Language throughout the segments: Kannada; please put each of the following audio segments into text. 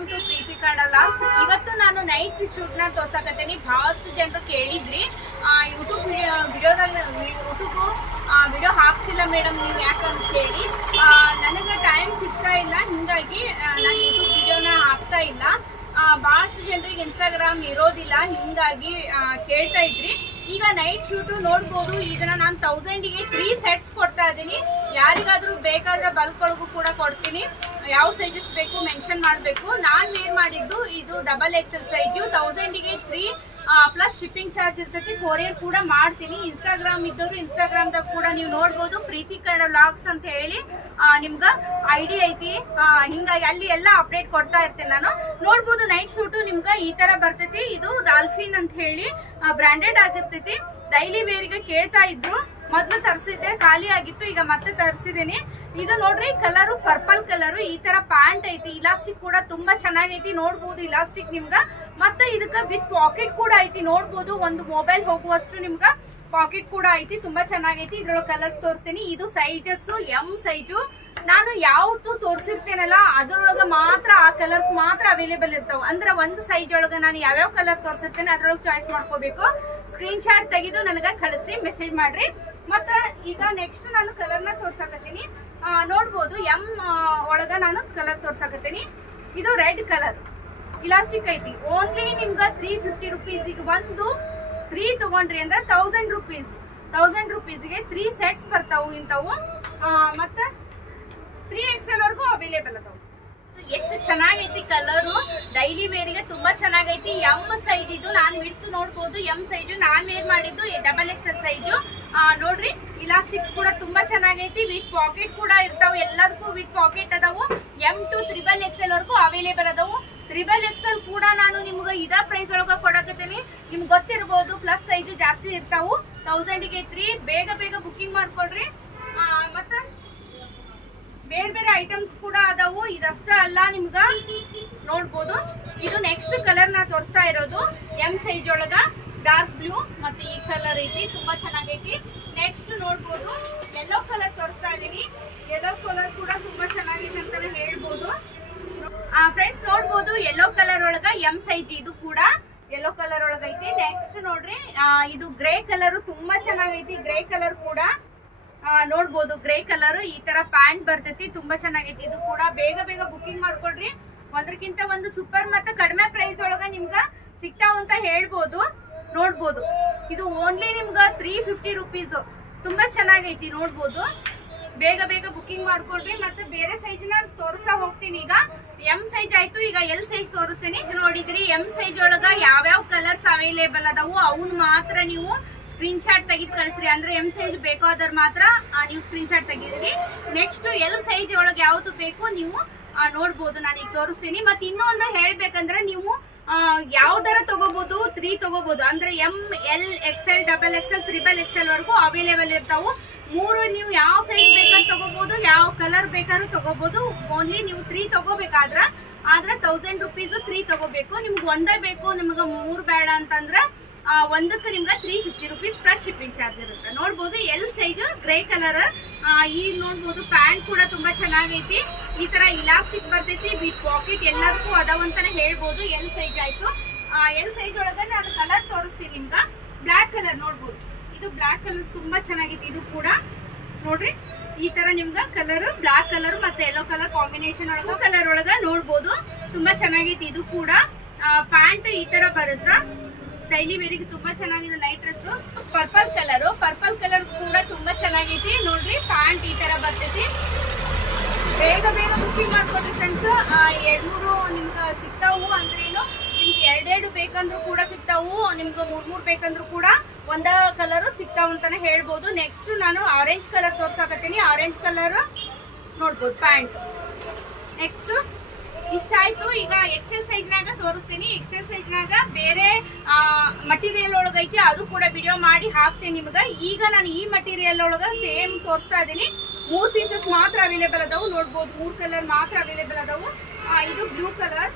Welcome to Preethi Kannada vlogs. ಇವತ್ತು ನಾನು ನೈಟ್ ಶೂಟ್ ನ ತೋರ್ಸಕತ್ತೀನಿ. ಬಹಳಷ್ಟು ಜನರು ಕೇಳಿದ್ರಿ ಯೂಟ್ಯೂಬ್ ವಿಡಿಯೋ ಹಾಕ್ತಿಲ್ಲ ಮೇಡಮ್ ನೀವು ಯಾಕಂತ ಹೇಳಿ. ನನಗೆ ಟೈಮ್ ಸಿಗ್ತಾ ಇಲ್ಲ, ಹಿಂಗಾಗಿ ನಾನು ಯೂಟ್ಯೂಬ್ ವಿಡಿಯೋನ ಹಾಕ್ತಾ ಇಲ್ಲ. ಬಹಳಷ್ಟು ಜನರಿಗೆ ಇನ್ಸ್ಟಾಗ್ರಾಮ್ ಇರೋದಿಲ್ಲ, ಹಿಂಗಾಗಿ ಕೇಳ್ತಾ ಇದ್ರಿ. ಈಗ ನೈಟ್ ಶೂಟ್ ನೋಡ್ಬೋದು. ಇದನ್ನ ನಾನು 1000ಗೆ 3 ಸೆಟ್ಸ್ ಕೊಡ್ತಾ ಇದ್ದೀನಿ. ಯಾರಿಗಾದ್ರೂ ಬೇಕಾದ್ರೆ ಬಲ್ಕ್ ಒಳಗೂ ಕೂಡ ಕೊಡ್ತೀನಿ. ಯಾವ ಸೈಜಸ್ ಬೇಕು ಮೆನ್ಷನ್ ಮಾಡಬೇಕು. ನಾನು ವೇರ್ ಮಾಡಿದ್ದು ಇದು XXL ಸೈಜು. 1000ಗೆ 3 ಪ್ಲಸ್ ಶಿಪ್ಪಿಂಗ್ ಚಾರ್ಜ್ ಇರ್ತೈತಿ. ಕೊರಿಯರ್ ಕೂಡ ಮಾಡ್ತೀನಿ. ಇನ್ಸ್ಟಾಗ್ರಾಮ್ ಇದ್ದವರು ಇನ್ಸ್ಟಾಗ್ರಾಮ್ದಾಗ ಕೂಡ ನೀವು ನೋಡ್ಬೋದು, ಪ್ರೀತಿ ಕನ್ನಡ ವ್ಲಾಗ್ಸ್ ಅಂತ ಹೇಳಿ ನಿಮ್ಗ ಐಡಿ ಐತಿ. ಹಿಂಗಾಗಿ ಅಲ್ಲಿ ಎಲ್ಲ ಅಪ್ಡೇಟ್ ಕೊಡ್ತಾ ಇರ್ತೇನೆ ನಾನು. ನೋಡ್ಬೋದು ನೈಟ್ ಶೂಟ್ ನಿಮ್ಗ ಈ ತರ ಬರ್ತೈತಿ. ಇದು ಡಾಲ್ಫಿನ್ ಅಂತ ಹೇಳಿ ಬ್ರಾಂಡೆಡ್ ಆಗಿರ್ತೈತಿ. ಡೈಲಿ ವೇರಿಗೆ ಕೇಳ್ತಾ ಇದ್ರು. ಮೊದ್ಲು ತರಿಸಿದ್ದೆ, ಖಾಲಿ ಆಗಿತ್ತು, ಈಗ ಮತ್ತೆ ತರಿಸಿದೀನಿ. ಇದು ನೋಡ್ರಿ ಕಲರ್ ಪರ್ಪಲ್ ಕಲರ್. ಈ ತರ ಪ್ಯಾಂಟ್ ಐತಿ. ಇಲಾಸ್ಟಿಕ್ ಕೂಡ ತುಂಬಾ ಚೆನ್ನಾಗೈತಿ. ನೋಡ್ಬೋದು ಇಲಾಸ್ಟಿಕ್ ನಿಮ್ಗ. ಮತ್ತೆ ಇದಕ್ಕ ವಿತ್ ಪಾಕೆಟ್ ಕೂಡ ಐತಿ. ನೋಡ್ಬೋದು ಒಂದು ಮೊಬೈಲ್ ಹೋಗುವಷ್ಟು ನಿಮ್ಗ ಪಾಕೆಟ್ ಕೂಡ ಐತಿ. ತುಂಬಾ ಚೆನ್ನಾಗೈತಿ. ಇದ್ರೊಳಗೆ ಕಲರ್ಸ್ ತೋರಿಸ್ತೀನಿ. ಇದು ಸೈಜಸ್ ಎಂ ಸೈಜು. ನಾನು ಯಾವ್ದು ತೋರಿಸಿರ್ತೇನಲ್ಲ ಅದ್ರೊಳಗ ಮಾತ್ರ ಆ ಕಲರ್ಸ್ ಮಾತ್ರ ಅವೈಲೇಬಲ್ ಇರ್ತಾವ. ಅಂದ್ರೆ ಒಂದು ಸೈಜ್ ಒಳಗ ನಾನು ಯಾವ್ಯಾವ ಕಲರ್ ತೋರಿಸಿರ್ತೇನೆ ಅದ್ರೊಳಗೆ ಚಾಯ್ಸ್ ಮಾಡ್ಕೋಬೇಕು. ಸ್ಕ್ರೀನ್ ಶಾಟ್ ತೆಗೆದು ನನಗ ಕಳಿಸಿ, ಮೆಸೇಜ್ ಮಾಡ್ರಿ. ಮತ್ತ ಈಗ ನೆಕ್ಸ್ಟ್ ನಾನು ಕಲರ್ ನ ತೋರ್ಸಾಕತ್ತೀನಿ. ನೋಡ್ಬೋದು ಎಂ ಒಳಗ ನಾನು ಕಲರ್ ತೋರ್ಸಾಕತ್ತೀನಿ. ಇದು ರೆಡ್ ಕಲರ್ ಇಲಾಸ್ಟಿಕ್ ಐತಿ. ಓನ್ಲಿ ನಿಮ್ಗ 350 ರುಪೀಸ್. ಈಗ ಒಂದು 3 ತಗೊಂಡ್ರಿ ಅಂದ್ರೆ 1000 ರುಪೀಸ್. 1000 ರುಪೀಸ್ಗೆ 3 ಸೆಟ್ಸ್ ಬರ್ತಾವು ಇಂಥವು. ಮತ್ತೆ 3XL ವರ್ಗೂ ಅವೈಲೇಬಲ್ ಅದಾವ. ಎಷ್ಟು ಚೆನ್ನಾಗೈತಿ ಕಲರು. ಡೈಲಿ ವೇರಿಗೆ ತುಂಬಾ ಚೆನ್ನಾಗೈತಿ. ಎಂ ಸೈಜ್ ಇದು. ನಾನು ಬಿಡ್ತು ನೋಡ್ಬೋದು ಎಂ ಸೈಜು. ನಾನ್ ವೇರ್ ಮಾಡಿದ್ದು XXL ಸೈಜು. ನೋಡ್ರಿ ಇಲಾಸ್ಟಿಕ್ ಕೂಡ ತುಂಬಾ ಚೆನ್ನಾಗೈತಿ. ವಿತ್ ಪಾಕೆಟ್ ಕೂಡ ಇರ್ತಾವ. ಎಲ್ಲದಕ್ಕೂ ವಿತ್ ಪಾಕೆಟ್ ಅದಾವು. ಎಂ ಟು XXL ವರ್ಗೂ ಅವೈಲೇಬಲ್ ಅದಾವು. XXL ಕೂಡ ನಾನು ನಿಮ್ಗೆ ಇದ ಪ್ರೈಸ್ ಒಳಗ ಕೊಡಕತ್ತೀನಿ. ನಿಮ್ಗೆ ಗೊತ್ತಿರ್ಬೋದು ಪ್ಲಸ್ ಸೈಜು ಜಾಸ್ತಿ ಇರ್ತಾವು. 1000ಗೆ 3 ಬೇಗ ಬೇಗ ಬುಕಿಂಗ್ ಮಾಡ್ಕೊಡ್ರಿ. ಮತ್ತ ಬೇರೆ ಬೇರೆ ಐಟಮ್ಸ್ ಕೂಡ ಅದಾವು. ಇದಷ್ಟ ಅಲ್ಲ, ನಿಮ್ಗ ನೋಡ್ಬೋದು. ಇದು ನೆಕ್ಸ್ಟ್ ಕಲರ್ ನಾ ತೋರಿಸ್ತಾ ಇರೋದು ಎಂ ಸೈಜ್ ಒಳಗ ಡಾರ್ಕ್ ಬ್ಲೂ. ಮತ್ತೆ ಈ ಕಲರ್ ಐತಿ, ತುಂಬಾ ಚೆನ್ನಾಗೈತಿ. ನೆಕ್ಸ್ಟ್ ನೋಡ್ಬೋದು ಯೆಲ್ಲೋ ಕಲರ್ ತೋರಿಸ್ತಾ ಇದೀನಿ. ಯೆಲ್ಲೋ ಕಲರ್ ಕೂಡ ತುಂಬಾ ಚೆನ್ನಾಗೈತಿ ಅಂತಾನೆ ಹೇಳ್ಬೋದು. ಫ್ರೆಂಡ್ಸ್ ನೋಡ್ಬೋದು ಯೆಲ್ಲೋ ಕಲರ್ ಒಳಗ ಎಂ ಸೈಜ್. ಇದು ಕೂಡ ಯೆಲ್ಲೋ ಕಲರ್ ಒಳಗ ಐತಿ. ನೆಕ್ಸ್ಟ್ ನೋಡ್ರಿ ಇದು ಗ್ರೇ ಕಲರ್ ತುಂಬಾ ಚೆನ್ನಾಗೈತಿ. ಗ್ರೇ ಕಲರ್ ಕೂಡ ನೋಡ್ಬೋದು. ಗ್ರೇ ಕಲರ್ ಈ ತರ ಪ್ಯಾಂಟ್ ಬರ್ತೈತಿ. ತುಂಬಾ ಚೆನ್ನಾಗೈತಿ. ಇದು ಕೂಡ ಬೇಗ ಬೇಗ ಬುಕಿಂಗ್ ಮಾಡ್ಕೊಡ್ರಿ. ಒಂದ್ರಕ್ಕಿಂತ ಒಂದು ಸೂಪರ್ ಮತ್ತೆ ಕಡಿಮೆ ಪ್ರೈಸ್ ಒಳಗ ನಿಮ್ಗ ಸಿಗ್ತಾವ ಅಂತ ಹೇಳ್ಬೋದು. ನೋಡ್ಬೋದು ಇದು ಓನ್ಲಿ ನಿಮ್ಗ 350 ರುಪೀಸ್. ತುಂಬಾ ಚೆನ್ನಾಗೈತಿ. ನೋಡ್ಬೋದು ಬೇಗ ಬೇಗ ಬುಕಿಂಗ್ ಮಾಡ್ಕೊಡ್ರಿ. ಮತ್ತೆ ಬೇರೆ ಸೈಜ್ ನ ತೋರಿಸ್ತಾ ಹೋಗ್ತೀನಿ. ಈಗ ಎಂ ಸೈಜ್ ಆಯ್ತು, ಈಗ ಎಲ್ ಸೈಜ್ ತೋರಿಸ್ತೀನಿ. ನೋಡಿದ್ರಿ ಎಂ ಸೈಜ್ ಒಳಗ ಯಾವ್ಯಾವ ಕಲರ್ಸ್ ಅವೈಲೇಬಲ್ ಅದಾವು ಅವನ್ ಮಾತ್ರ ನೀವು ಸ್ಕ್ರೀನ್ ಶಾಟ್ ತೆಗೆದು ಕಳಿಸ್ರಿ. ಅಂದ್ರೆ ಎಂ ಸೈಜ್ ಬೇಕಾದವ್ರು ಮಾತ್ರ ನೀವು ಸ್ಕ್ರೀನ್ ಶಾಟ್ ತೆಗಿದ್ರಿ. ನೆಕ್ಸ್ಟ್ ಎಲ್ ಸೈಜ್ ಒಳಗೆ ಯಾವ್ದು ಬೇಕು ನೀವು ನೋಡ್ಬೋದು. ನಾನು ಈಗ ತೋರಿಸ್ತೀನಿ. ಮತ್ತೆ ಇನ್ನೂ ಒಂದು ಹೇಳ್ಬೇಕಂದ್ರೆ ನೀವು ಯಾವ್ದಾರ ತಗೋಬಹುದು. 3 ತಗೋಬಹುದು. ಅಂದ್ರೆ M L XL XXL XXL ವರ್ಗೂ ಅವೈಲೇಬಲ್ ಇರ್ತಾವು. 3 ನೀವು ಯಾವ ಸೈಜ್ ಬೇಕಾದ್ರೂ ತಗೋಬಹುದು, ಯಾವ ಕಲರ್ ಬೇಕಾದ್ರೂ ತಗೋಬಹುದು. ಓನ್ಲಿ ನೀವು 3 ತಗೋಬೇಕಾದ್ರೆ 1000 ರುಪೀಸ್ 3 ತಗೋಬೇಕು. ನಿಮ್ಗೆ ಒಂದೇ ಬೇಕು, ನಿಮ್ಗೆ 3 ಬೇಡ ಅಂತಂದ್ರೆ ಒಂದಕ್ಕೆ ನಿಮ್ಗೆ 350 ರುಪೀಸ್ ಪ್ಲಸ್ ಶಿಪ್ಪಿಂಗ್ ಚಾರ್ಜ್ ಇರುತ್ತೆ. ನೋಡ್ಬೋದು ಎಲ್ ಸೈಜ್ ಗ್ರೇ ಕಲರ್. ಈ ನೋಡ್ಬೋದು ಪ್ಯಾಂಟ್ ಕೂಡ ತುಂಬಾ ಚೆನ್ನಾಗೈತಿ. ಈ ತರ ಇಲಾಸ್ಟಿಕ್ ಬರ್ತೈತಿ. ವಿತ್ ಪಾಕೆಟ್ ಎಲ್ಲದಕ್ಕೂ ಅದಾವಂತಾನೆ ಹೇಳ್ಬೋದು. ಎಲ್ ಸೈಜ್ ಆಯ್ತು. ಎಲ್ ಸೈಜ್ ಒಳಗ ನಾನು ಕಲರ್ ತೋರಿಸ್ತೀನಿ ನಿಮ್ಗ. ಬ್ಲಾಕ್ ಕಲರ್ ನೋಡ್ಬೋದು. ಇದು ಬ್ಲಾಕ್ ಕಲರ್ ತುಂಬಾ ಚೆನ್ನಾಗೈತಿ. ಇದು ಕೂಡ ನೋಡ್ರಿ ಈ ತರ ನಿಮ್ಗ ಕಲರ್ ಬ್ಲಾಕ್ ಕಲರ್ ಮತ್ತೆ ಯೆಲ್ಲೋ ಕಲರ್ ಕಾಂಬಿನೇಷನ್ ಒಳಗ ಕಲರ್ ಒಳಗ ನೋಡ್ಬೋದು. ತುಂಬಾ ಚೆನ್ನಾಗೈತಿ. ಇದು ಕೂಡ ಪ್ಯಾಂಟ್ ಈ ತರ ಬರುತ್ತಾ. ಡೈಲಿ ವೇರಿಗೆ ತುಂಬಾ ಚೆನ್ನಾಗಿದೆ. ನೈಟ್ ಡ್ರೆಸ್ ಪರ್ಪಲ್ ಕಲರ್ ಕೂಡ ತುಂಬಾ ಚೆನ್ನಾಗೈತಿ. ನೋಡ್ರಿ ಪ್ಯಾಂಟ್ ಈ ತರ ಬರ್ತೈತಿ. ಬೇಗ ಬೇಗ ಬುಕಿಂಗ್ ಮಾಡ್ಕೊಡ್ರಿ ಫ್ರೆಂಡ್ಸ್. 2-3 ನಿಮ್ಗೆ ಸಿಗ್ತಾವು. ಅಂದ್ರೆ ಏನು ನಿಮ್ಗೆ 2 ಬೇಕಂದ್ರೂ ಕೂಡ ಸಿಗ್ತಾವು. ನಿಮ್ಗೆ 3 ಬೇಕಂದ್ರೂ ಕೂಡ ಒಂದ ಕಲರ್ ಸಿಗ್ತಾವ ಅಂತಾನೆ ಹೇಳ್ಬೋದು. ನೆಕ್ಸ್ಟ್ ನಾನು ಆರೆಂಜ್ ಕಲರ್ ತೋರ್ಸಾಕತ್ತೀನಿ. ಆರೆಂಜ್ ಕಲರ್ ನೋಡ್ಬೋದು ಪ್ಯಾಂಟ್. ನೆಕ್ಸ್ಟ್ ಇಷ್ಟ ಆಯ್ತು. ಈಗ XL ಸೈಜ್ ನಾಗ ತೋರಿಸ್ತೀನಿ. XL ಸೈಜ್ ನಾಗ ಬೇರೆ ಮಟೀರಿಯಲ್ ಒಳಗೈತಿ, ಅದು ಕೂಡ ವಿಡಿಯೋ ಮಾಡಿ ಹಾಕ್ತೇನೆ ನಿಮ್ಗ. ಈಗ ನಾನು ಈ ಮಟೀರಿಯಲ್ ಒಳಗ ಸೇಮ್ ತೋರಿಸ್ತಾ ಇದೀನಿ. 3 ಪೀಸಸ್ ಮಾತ್ರ ಅವೈಲೇಬಲ್ ಅದಾವು. ನೋಡ್ಬೋದು 3 ಕಲರ್ ಮಾತ್ರ ಅವೈಲೇಬಲ್ ಅದಾವು. ಇದು ಬ್ಲೂ ಕಲರ್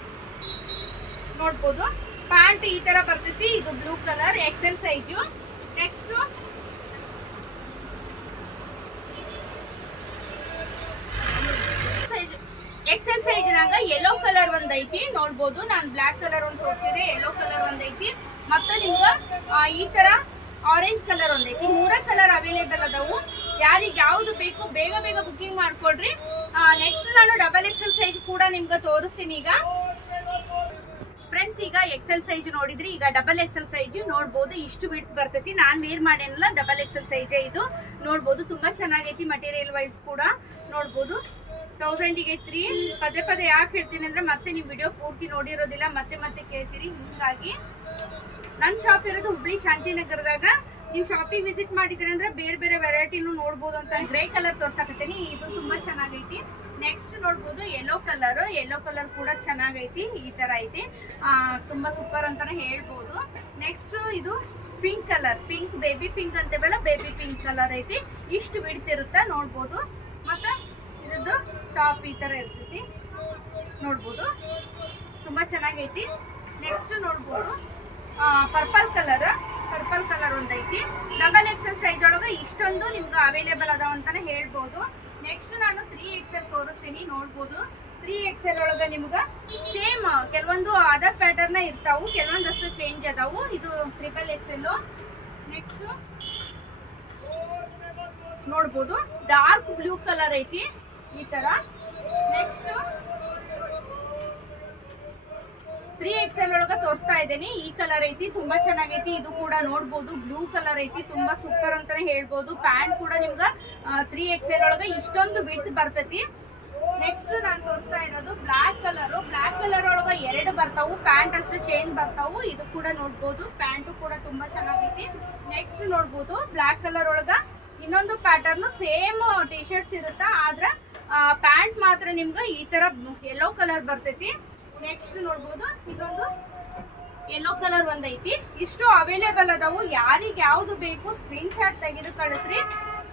ನೋಡ್ಬೋದು. ಪ್ಯಾಂಟ್ ಈ ತರ ಬರ್ತೈತಿ. ಇದು blue colour XL size. Next XL size ನಾಗ ಯೆಲ್ಲೋ ಕಲರ್ ಒಂದ್ ಒಂದೈತಿ ನೋಡ್ಬೋದು. ನಾನು ಬ್ಲಾಕ್ ಕಲರ್ ಒಂದು ತೋರಿಸಿದೆ, ಯೆಲ್ಲೋ ಕಲರ್ ಒಂದೈತಿ, ಮತ್ತೆ ನಿಮ್ಗ ಈ ತರ ಆರೆಂಜ್ ಕಲರ್ ಒಂದೈತಿ. 3 ಕಲರ್ ಅವೈಲೇಬಲ್ ಅದಾವು. ಯಾರಿಗೆ ಯಾವ್ದು ಬೇಕು ಬೇಗ ಬೇಗ ಬುಕಿಂಗ್ ಮಾಡ್ಕೊಡ್ರಿ. ನೆಕ್ಸ್ಟ್ ನಾನು XXL ಸೈಜ್ ಕೂಡ ನಿಮ್ಗೆ ತೋರಿಸ್ತೀನಿ. ಈಗ ಫ್ರೆಂಡ್ಸ್, ಈಗ XL ಸೈಜ್ ನೋಡಿದ್ರಿ, ಈಗ XXL ಸೈಜ್ ನೋಡ್ಬೋದು. ಇಷ್ಟು ಬಿಡ್ತ್ ಬರ್ತೈತಿ. ನಾನ್ ವೇರ್ ಮಾಡೇನಲ್ಲ XXL ಸೈಜ್ ಇದು ನೋಡ್ಬೋದು. ತುಂಬಾ ಚೆನ್ನಾಗೈತಿ. ಮಟೀರಿಯಲ್ ವೈಸ್ ಕೂಡ ನೋಡ್ಬೋದು. 1000 ಐತ್ರಿ. ಪದೇ ಪದೇ ಯಾಕೆ ಹೇಳ್ತೀನಿ ಅಂದ್ರೆ ಮತ್ತೆ ನಿಮ್ ವಿಡಿಯೋ ಪೂರ್ತಿ ನೋಡಿರೋದಿಲ್ಲ, ಮತ್ತೆ ಮತ್ತೆ ಕೇಳ್ತೀರಿ. ಹಿಂಗಾಗಿ ನನ್ ಶಾಪ್ ಇರೋದು ಹುಬ್ಳಿ ಶಾಂತಿನಗರದಾಗ. ನೀವು ಶಾಪಿಗೆ ವಿಸಿಟ್ ಮಾಡಿದ್ರಿ ಅಂದ್ರೆ ಬೇರೆ ಬೇರೆ ವೆರೈಟಿನೂ ನೋಡ್ಬೋದು ಅಂತ. ಗ್ರೇ ಕಲರ್ ತೋರ್ಸಾಕತ್ತೀನಿ. ಇದು ತುಂಬಾ ಚೆನ್ನಾಗೈತಿ. ನೆಕ್ಸ್ಟ್ ನೋಡ್ಬೋದು ಯೆಲ್ಲೋ ಕಲರ್ ಕೂಡ ಚೆನ್ನಾಗೈತಿ. ಈ ತರ ಐತಿ, ತುಂಬಾ ಸೂಪರ್ ಅಂತಾನೆ ಹೇಳ್ಬೋದು. ನೆಕ್ಸ್ಟ್ ಇದು ಪಿಂಕ್ ಕಲರ್, ಬೇಬಿ ಪಿಂಕ್ ಅಂತೇವಲ್ಲ, ಬೇಬಿ ಪಿಂಕ್ ಕಲರ್ ಐತಿ. ಇಷ್ಟು ಬಿಡ್ತಿರುತ್ತ ನೋಡ್ಬೋದು. ಮತ್ತೆ ಇದ್ರದ್ದು ಟಾಪ್ ಈ ತರ ಇರ್ತೈತಿ ನೋಡ್ಬೋದು. ತುಂಬಾ ಚೆನ್ನಾಗೈತಿ. ನೆಕ್ಸ್ಟ್ ನೋಡ್ಬೋದು ಪರ್ಪಲ್ ಕಲರ್ ಒಂದೈತಿ. XXL ಸೈಜ್ ಒಳಗ ಇಷ್ಟೊಂದು ನಿಮ್ಗೆ ಅವೈಲೇಬಲ್ ಅದಾವ ಅಂತಾನೆ ಹೇಳ್ಬೋದು. ನೆಕ್ಸ್ಟ್ ನಾನು 3XL ತೋರಿಸ್ತೀನಿ ನೋಡ್ಬೋದು. 3XL ಒಳಗ ನಿಮ್ಗ ಸೇಮ್ ಕೆಲವೊಂದು ಅದರ್ ಪ್ಯಾಟರ್ನ್ ಇರ್ತಾವು, ಕೆಲವೊಂದಷ್ಟು ಚೇಂಜ್ ಅದಾವು. ಇದು XXL. ನೆಕ್ಸ್ಟ್ ನೋಡ್ಬೋದು ಡಾರ್ಕ್ ಬ್ಲೂ ಕಲರ್ ಐತಿ ಈ ತರ. ನೆಕ್ಸ್ಟ್ 3XL ಒಳಗ ತೋರಿಸ್ತಾ ಇದ್ದೇನೆ. ಈ ಕಲರ್ ಐತಿ, ತುಂಬಾ ಚೆನ್ನಾಗೈತಿ. ಇದು ಕೂಡ ನೋಡ್ಬೋದು ಬ್ಲೂ ಕಲರ್ ಐತಿ, ತುಂಬಾ ಸೂಪರ್ ಅಂತಾನೆ ಹೇಳ್ಬೋದು. ಪ್ಯಾಂಟ್ ಕೂಡ ನಿಮ್ಗ 3XL ಒಳಗ ಇಷ್ಟೊಂದು ಬಿಡ್ತ್ ಬರ್ತೈತಿ. ನೆಕ್ಸ್ಟ್ ನಾನು ತೋರಿಸ್ತಾ ಇರೋದು ಬ್ಲಾಕ್ ಕಲರ್ ಒಳಗ 2 ಬರ್ತಾವು. ಪ್ಯಾಂಟ್ ಅಷ್ಟು ಚೇಂಜ್ ಬರ್ತಾವು. ಇದು ಕೂಡ ನೋಡ್ಬೋದು. ಪ್ಯಾಂಟ್ ಕೂಡ ತುಂಬಾ ಚೆನ್ನಾಗೈತಿ. ನೆಕ್ಸ್ಟ್ ನೋಡ್ಬೋದು ಬ್ಲಾಕ್ ಕಲರ್ ಒಳಗ ಇನ್ನೊಂದು ಪ್ಯಾಟರ್ನ್ ಸೇಮ್ ಟಿ ಶರ್ಟ್ಸ್ ಇರುತ್ತಾ, ಆದ್ರ ಪ್ಯಾಂಟ್ ಮಾತ್ರ ನಿಮ್ಗ ಈ ತರ ಯೆಲ್ಲೋ ಕಲರ್ ಬರ್ತೈತಿ. ನೆಕ್ಸ್ಟ್ ನೋಡ್ಬೋದು ಇನ್ನೊಂದು ಯೆಲ್ಲೋ ಕಲರ್ ಒಂದೈತಿ. ಇಷ್ಟು ಅವೈಲೇಬಲ್ ಅದಾವು. ಯಾರಿಗೆ ಯಾವ್ದು ಬೇಕು ಸ್ಕ್ರೀನ್ ಶಾಟ್ ತೆಗೆದು ಕಳಿಸ್ರಿ.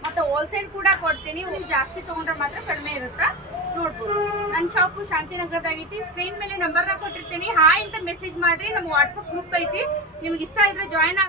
ಮತ್ತೆ ಹೋಲ್ಸೇಲ್ ಕೂಡ ಕೊಡ್ತೀನಿ. ಜಾಸ್ತಿ ತಗೊಂಡ್ರೆ ಮಾತ್ರ ಕಡಿಮೆ ಇರುತ್ತಾ ನೋಡ್ಬೋದು. ನನ್ನ ಶಾಪು ಶಾಂತಿನಗರದಾಗೈತಿ. ಸ್ಕ್ರೀನ್ ಮೇಲೆ ನಂಬರ್ನ ಕೊಟ್ಟಿರ್ತೀನಿ. ಹಾಯ್ ಅಂತ ಮೆಸೇಜ್ ಮಾಡ್ರಿ. ನಮ್ಮ ವಾಟ್ಸಪ್ ಗ್ರೂಪ್ ಐತಿ. ನಿಮ್ಗೆ ಇಷ್ಟ ಇದ್ರೆ ಜಾಯ್ನ್